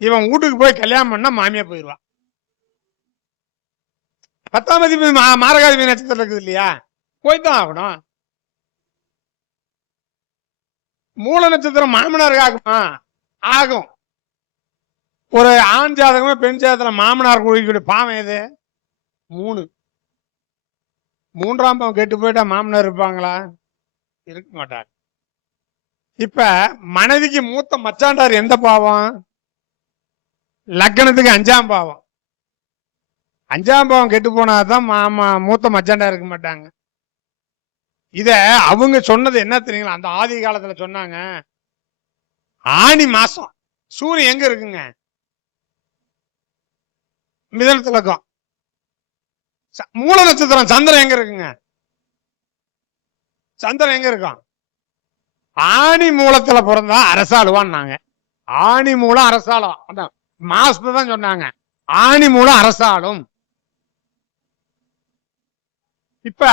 இவன் வீட்டுக்கு போய் கல்யாணம் பண்ணா மாமியா போயிடுவான். 10ஆம் அதிபதி மாரகாதிபதி நட்சத்திரம் இருக்குது இல்லையா, போய்தான் ஆகணும். மூல நட்சத்திரம் மாமனாருக்கு ஆகுமா? ஆகும். ஒரு ஆண் ஜாதகமே பெண் ஜாதகத்துல மாமனார் குழிக்கூடிய பாவம் எது? 3. 3ஆம் பாவம் கெட்டு போயிட்டா மாமனார் இருப்பாங்களா? இருக்க மாட்டாங்க. இப்ப மனைவிக்கு மூத்த மச்சாண்டார் எந்த பாவம்? லக்னத்துக்கு 5ஆம் பாவம். 5ஆம் பாவம் கெட்டு போனாதான் மூத்த மச்சாண்டா இருக்க மாட்டாங்க. இத அவங்க சொன்னது என்ன தெரியுங்களா? அந்த ஆதி காலத்துல சொன்னாங்க, ஆனி மாசம் சூரியன் எங்க இருக்குங்க? மிதனத்துல இருக்கும். மூல நட்சத்திரம் சந்திரன் எங்க இருக்குங்க? சந்திரன் எங்க இருக்கும்? ஆணி மூலத்துல பிறந்தா அரசாளுவான்னாங்க. ஆணி மூலம் அரசாளும், அந்த மாசத்தை தான் சொன்னாங்க. ஆணி மூலம் அரசாளும். இப்ப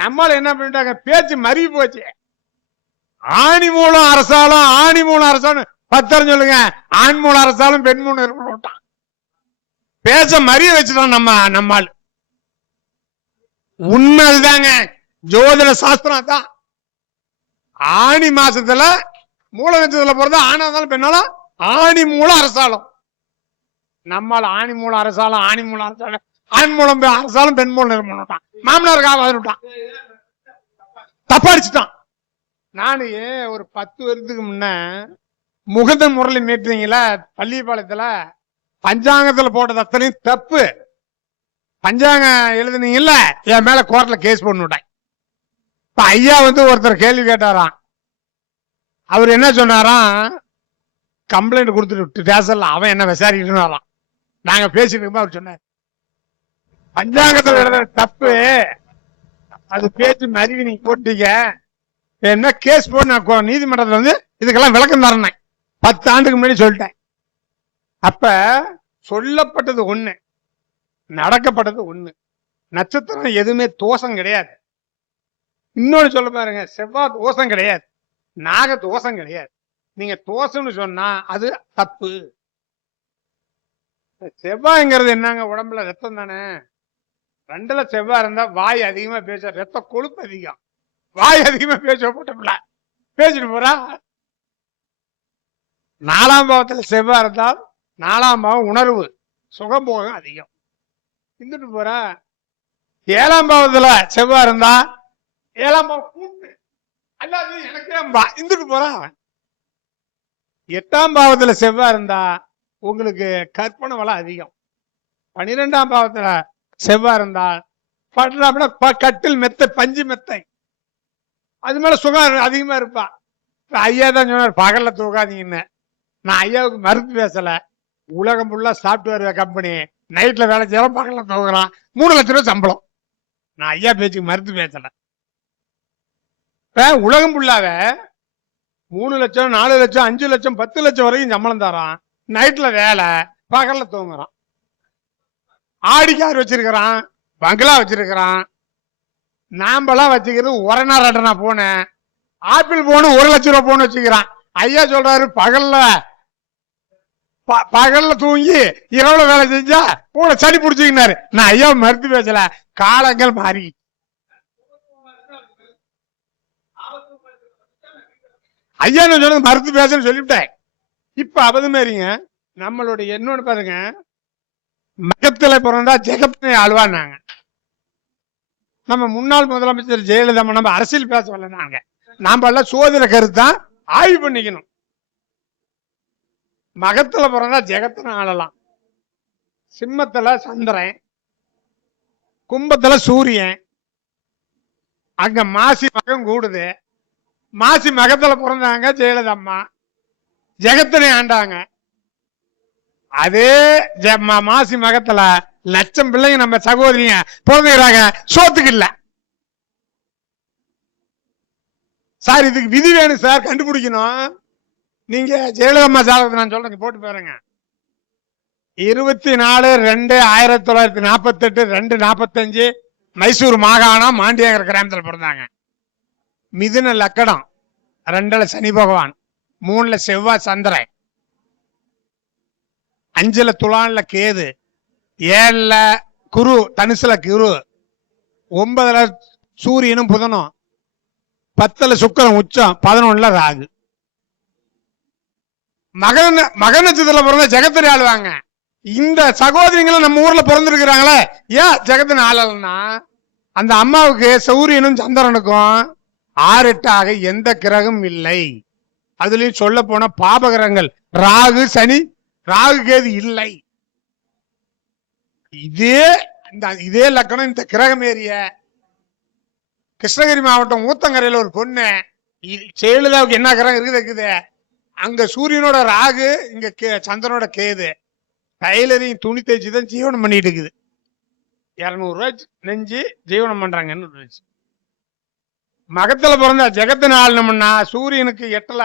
நம்மள என்ன பண்ணிட்டாங்க, பேச்சு மறி போச்சு. ஆணி மூலம் அரசாலும், ஆணி மூலம் அரசாலும் 10 சொல்லுங்க, ஆண் மூலம் அரசாலும் பெண் மூலம் இருக்கணும். பேச்ச மறிய வச்சுட்டான் நம்மால். உண்மைதாங்க, ஜோதிட சாஸ்திரம் தான். ஆணி மாசத்துல மூல நட்சத்திரத்துல பிறந்தா ஆனாலும் பெண்ணாலும் ஆணி மூலம் அரசாலும். நம்மால் ஆணி மூலம் அரசாலும், ஆணி மூலம் அரசாலும், ஆண் மூலம் அரசாலும் பெண் மூலம் நிறுவனம். மாமனாருக்கு ஆவாதுட்டான், தப்பாடிச்சுட்டான். நானு ஒரு 10 வருஷத்துக்கு முன்ன முகத முரளி மீட்டிங்களா பள்ளிப்பாளையத்துல பஞ்சாங்கத்துல போட்டது அத்தனையும் தப்பு. பஞ்சாங்கம் எழுதுனீங்கல்ல, என் மேல கோர்ட்ல கேஸ் போட்டுட்டேன். இப்ப ஐயா ஒருத்தர் கேள்வி கேட்டாராம். அவர் என்ன சொன்னாராம், கம்ப்ளைண்ட் கொடுத்துட்டு ஸ்டேஷன்ல அவன் என்ன விசாரிக்கிட்டு வரான். நாங்க பேசிட்டு இருக்கோம். அவர் சொன்னார், பஞ்சாங்கத்துல எழுதுற தப்பு, அது பேச்சு மறிவு நீங்க போட்டீங்க, என்ன கேஸ் போட்டு நீதிமன்றத்துல இதுக்கெல்லாம் விளக்கம் தரேன். 10 ஆண்டுக்கு முன்னாடி சொல்லிட்டேன். அப்ப சொல்லப்பட்டது ஒண்ணு, நடக்கப்பட்டது ஒண்ணு. நட்சத்திரம் எதுவுமே தோஷம் கிடையாது. இன்னொன்னு சொல்ல பாருங்க, செவ்வாய் தோஷம் கிடையாது, நாக தோஷம் கிடையாது. நீங்க தோஷம்னு சொன்னா அது தப்பு. செவ்வாய்ங்கிறது என்னங்க, உடம்புல ரத்தம் தானே. 2ல செவ்வாய் இருந்தா வாய் அதிகமா பேச, ரத்த கொழுப்பு அதிகம், வாய் அதிகமா பேச போட்டோம்ல பேசிட்டு போறா. 4ஆம் பாவத்துல செவ்வாய் இருந்தால் 4ஆம் பாவம் உணர்வு சுகம்போகம் அதிகம், இருந்துட்டு போறா. 7ஆம் பாவத்துல செவ்வாய் இருந்தா 7ஆம் பாவம் கூட்டு அல்லாது எனக்கு இருந்துட்டு போறா. 8ஆம் பாவத்துல செவ்வாய் இருந்தா உங்களுக்கு கற்பனை வளம் அதிகம். 12ஆம் பாவத்துல செவ்வாய் இருந்தால் கட்டில் மெத்தை, பஞ்சு மெத்தை, அது மேல சுகம் அதிகமா இருப்பா. ஐயா தான் சொன்னார் பகல்ல தூக்காதீங்கன்னு. நான் ஐயாவுக்கு மறுத்து பேசல. உலகம் ஃபுல்லா சாப்ட்வேர் கம்பெனி, நைட்ல வேலை செய்யலாம், பகல்ல தூங்குறான், 3 லட்சம் ரூபாய் சம்பளம். நான் ஐயா பேச்சுக்கு மறுத்து பேசல. உலகம் ஃபுல்லாவே 3 லட்சம் 4 லட்சம் 5 லட்சம் 10 லட்சம் வரைக்கும் சம்பளம் தரான், நைட்ல வேலை, பகல்ல தூங்குறான். ஆடி கார் வச்சிருக்கிறான், பங்களா வச்சிருக்கிறான். நாம்பெல்லாம் வச்சுக்கிறது ஒரணா 2 போனேன், ஆப்பிள் போன 1 லட்சம் ரூபாய் போன வச்சுக்கிறான். ஐயா சொல்றாரு பகல்ல தூங்கி இரவுல வேலை செஞ்சா கூட சளி பிடிச்சிக்கினாரு. நான் ஐயா மறுத்து பேசல, காலங்கள் மாறி. ஐயா நான் சொன்னது மறுத்து பேசன்னு சொல்லிவிட்டேன். இப்ப அது மாதிரிங்க நம்மளுடைய என்னோட பாருங்க, மகத்துல பிறந்தா ஜெகத்தினை ஆழ்வான்னாங்க. நம்ம முன்னாள் முதலமைச்சர் ஜெயலலிதா நம்ம அரசியல் பேச வரலன்னாங்க. நாம எல்லாம் சோதனை கருத்தான் ஆய்வு பண்ணிக்கணும். மகத்துல பிறந்தா ஜெகத்தினை ஆளலாம். சிம்மத்துல சந்திரன், கும்பத்துல சூரியன், அங்க மாசி மகம் கூடுது. மாசி மகத்துல பிறந்தாங்க ஜெயலலிதா அம்மா, ஜெகத்தினை ஆண்டாங்க. அதே மாசி மகத்துல லட்சம் பிள்ளைங்க நம்ம சகோதரிங்க பிறந்துக்கிறாங்க, சோத்துக்கு இல்ல சார். இதுக்கு விதி வேணும் சார், கண்டுபிடிக்கணும். நீங்க ஜெயலலிதா அம்மா ஜாதகத்தை நான் சொல்றேன், போட்டு பாருங்க. 24/2/1948 2:45 மைசூர் மாகாணம் மாண்டியாங்கர் கிராமத்தில் பிறந்தாங்க. மிதுன லக்கணம், 2ல சனி பகவான், 3ல செவ்வாய் சந்திரன், 5ல துலான்ல கேது, 7ல குரு தனுசுல குரு, 9ல சூரியனும் புதனும், 10ல சுக்கிரன் உச்சம், 11ல ராகு. மக நட்சத்திரத்துல பிறந்த ஜெகத்தினை ஆளுவாங்க. இந்த சகோதரிகளும் நம்ம ஊர்ல பிறந்திருக்கிறாங்களே, ஏன் ஜெகத்தினை ஆளலன்னா அந்த அம்மாவுக்கு சூரியனும் சந்திரனுக்கும் 6-8 எந்த கிரகம் இல்லை. அதுலயும் சொல்ல போன பாபகிரகங்கள் ராகு சனி, ராகு கேது இல்லை. இதே லக்கணம் இந்த கிரகம் ஏறிய கிருஷ்ணகிரி மாவட்டம் ஊத்தங்கரையில ஒரு பொண்ணு, ஜெயலலிதாவுக்கு என்ன கிரகம் இருக்குது, அங்க சூரியனோட ராகு, இங்க சந்திரனோட கேது. டைலரிங் துணி தேய்ச்சிதான் ஜீவனம் பண்ணிட்டு இருக்குது. 200 ரூபாய் நெஞ்சு ஜீவனம் பண்றாங்கன்னு. மகத்துல பிறந்த ஜெகத்தினை ஆளணும்னா சூரியனுக்கு 8ல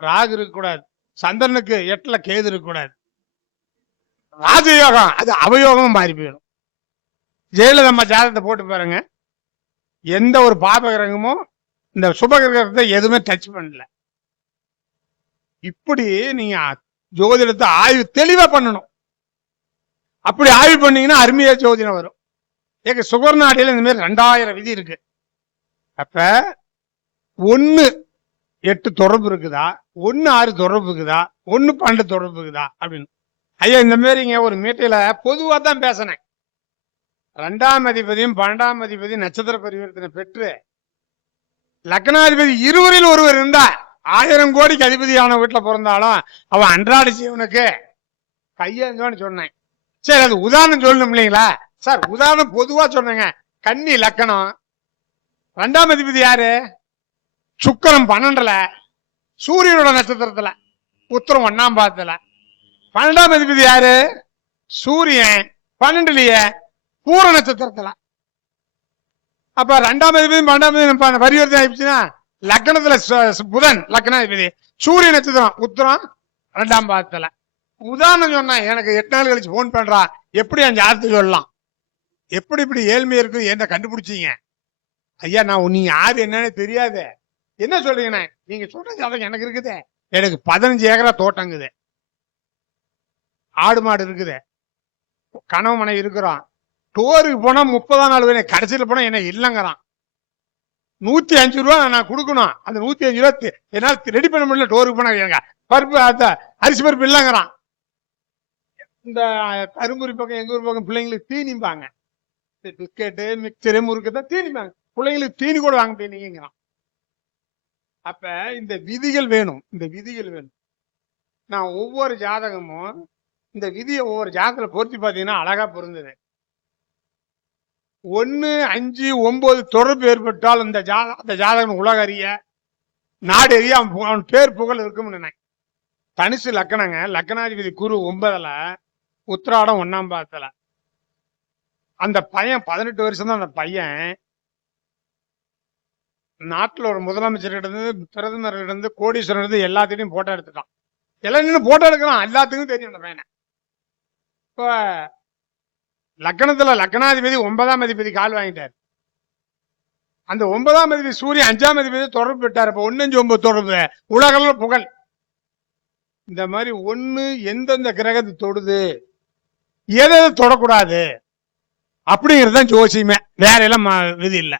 ராகு இருக்க கூடாது, சந்திரனுக்கு 8ல கேது இருக்க கூடாது. ராஜயோகம் அது அவயோகமும் மாறி போயிடும். ஜெயலலிதா ஜாதகத்தை போட்டு பாருங்க, எந்த ஒரு பாபகிரகமும் இந்த சுபகிரகத்தை எதுவுமே டச் பண்ணல. இப்படி நீங்க ஜோதிடத்தை ஆய்வு தெளிவா பண்ணணும். அப்படி ஆய்வு பண்ணீங்கன்னா அருமையா ஜோதிடம் வரும். ஏங்க சுகர்நாடியில இந்த மாதிரி 2000 விதி இருக்கு. அப்ப 1-8 தொடர்பு இருக்குதா, 1-6 தொடர்பு இருக்குதா, 1-12 தொடர்பு இருக்குதா அப்படின்னு. ஐயா இந்த மாதிரிங்க ஒரு மீட்டையில பொதுவா தான் பேசினேன். 2ஆம் அதிபதியும் 12ஆம் அதிபதி நட்சத்திர பரிவர்த்தனை பெற்று லக்னாதிபதி இருவரில் ஒருவர் இருந்தா 1000 கோடிக்கு அதிபதியான வீட்டுல பிறந்தாலும் அவன் அன்றாட ஜீவனுக்கு கையேந்தோன்னு சொன்னேன். சரி, அது உதாரணம் சொல்லணும் இல்லைங்களா சார்? உதாரணம் பொதுவா சொன்னேங்க. கன்னி லக்கணம், 2ஆம் அதிபதி யாரு? சுக்கிரன் 12ல, சூரியனோட நட்சத்திரத்துல, உத்திரம் 1ஆம் பாதத்துல. 12ஆம் அதிபதி யாரு? சூரியன் 12லயே பூர நட்சத்திரத்துல. அப்ப 2ஆம் அதிபதி 12ஆம் அதிபதி பரிவர்த்தனை ஆயிடுச்சுன்னா லக்கணத்துல புதன் லக்னாதிபதி, சூரிய நட்சத்திரம் உத்திரம் 2ஆம் பாதத்துல. உதாரணம் சொன்னா எனக்கு 8 நாள் கழிச்சு போன் பண்றா, எப்படி அந்த ஜாதகத்தை சொல்லலாம், எப்படி இப்படி ஏழ்மை இருக்கு என்ன கண்டுபிடிச்சீங்க? ஐயா நான் நீங்க யாரு என்னன்னு தெரியாது, என்ன சொல்றீங்கண்ணே? நீங்க சொல்ற ஜாதகம் எனக்கு இருக்குது. எனக்கு 15 ஏக்கரா தோட்டங்குது, ஆடு மாடு இருக்குது, கனவு மனை இருக்கிறோம். டோருக்கு போனா 30ஆம் நாள் வேணும், கடைசியில் போனா என்ன இல்லைங்கிறான். 105 ரூபா நான் கொடுக்கணும். அந்த 105 ரூபா என்னால ரெடி பண்ண முடியல. டோருக்கு போனா பருப்பு அரிசி பருப்பு இல்லைங்கிறான். இந்த கரும்புரி பக்கம் எங்க ஊர் பக்கம் பிள்ளைங்களுக்கு தீனிப்பாங்க, பிஸ்கெட்டு மிக்சரு முறுக்கு தான் தீனிப்பாங்க. பிள்ளைங்களுக்கு தீனி கூட வாங்க முடியுங்கிறான். அப்ப இந்த விதிகள் வேணும், இந்த விதிகள் வேணும். நான் ஒவ்வொரு ஜாதகமும் இந்த விதியை ஒவ்வொரு ஜாதகத்துல பொருத்தி பார்த்தீங்கன்னா அழகா பொருந்தது. 1, 5, 9 தொடர்பு ஏற்பட்டால் அந்த ஜாதகம் உலக அறிய நாடு அறிய அவன் பேர் புகழ் இருக்கும்னு நினை. தனுசு லக்கணங்க, லக்கணாதிபதி குரு 9ல, உத்திராடம் 1ஆம் பாதத்துல. அந்த பையன் 18 வருஷம் தான். அந்த பையன் நாட்டுல ஒரு முதலமைச்சர்கிட்ட இருந்து, பிரதமர்கிட்ட இருந்து, கோடீஸ்வரர் இருந்து எல்லாத்தையும் போட்டோ எடுத்துட்டான். எல்லாம் நின்று போட்டோ எடுக்கிறான், எல்லாத்துக்கும் தெரியும் அந்த பையனை. இப்ப லக்கணத்துல லக்கணாதிபதி 9ஆம் அதிபதி கால் வாங்கிட்டார். அந்த 9ஆம் அதிபதி சூரியன் 5ஆம் அதிபதி தொடர்பு விட்டார். இப்ப 1-5-9 தொடர்பு உலகளவு புகழ். இந்த மாதிரி 1 எந்தெந்த கிரகத்தை தொடுது, எதை தொடக்கூடாது அப்படிங்கிறது தான் ஜோசியமே, வேற எல்லாம் விதி இல்லை.